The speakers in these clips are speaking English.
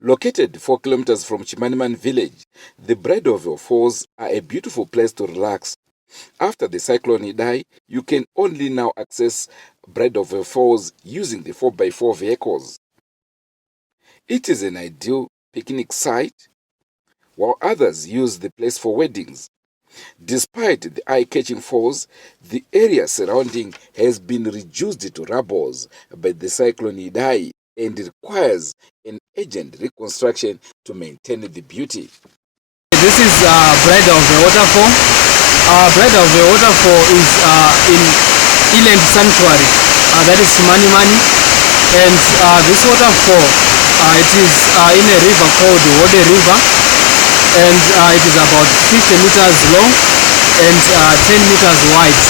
Located 4 kilometers from Chimanimani village, the Bridal Falls are a beautiful place to relax. After the cyclone Idai, you can only now access Bridal Falls using the 4x4 vehicles. It is an ideal picnic site, while others use the place for weddings. Despite the eye-catching falls, the area surrounding has been reduced to rubble by the cyclone Idai and requires an urgent reconstruction to maintain the beauty. This is Bridal Waterfall. Bridal Waterfall is in Inland Sanctuary, that is Chimanimani, and this waterfall it is in a river called Wode River, and it is about 50 meters long and 10 meters wide.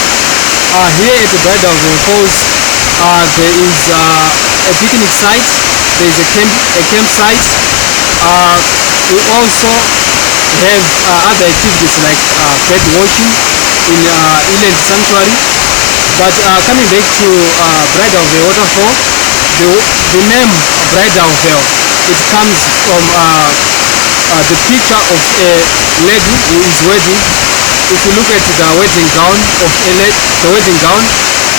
Here at the Bridal Falls, there is a picnic site, there is a campsite. We also have other activities like bird watching in Inland Sanctuary. But coming back to Bridal Waterfall, the name Bridal, it comes from the picture of a lady who is wedding. If you look at the wedding gown of the wedding gown,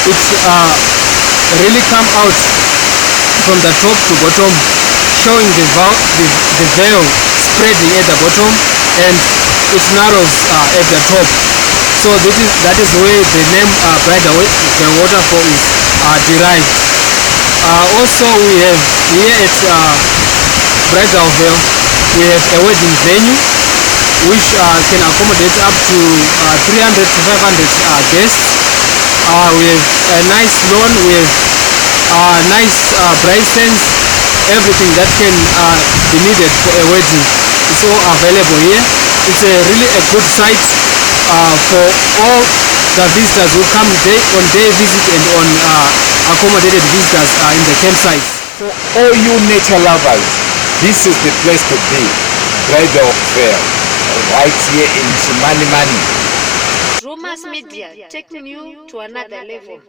it really comes out from the top to bottom, showing the veil spreading at the bottom and it narrows at the top. So that is where the name Bridal Waterfall is derived. Also, we have here at Bridal Vale, we have a wedding venue which can accommodate up to 300 to 500 guests. We have a nice lawn, we have nice bride stands, everything that can be needed for a wedding. It's all available here. It's really a good site for all the visitors who come on day visit and on accommodated visitors in the campsite. For all you nature lovers, this is the place to be. Bridal Fair, right here in Chimanimani. Rumors Media, taking you to another level.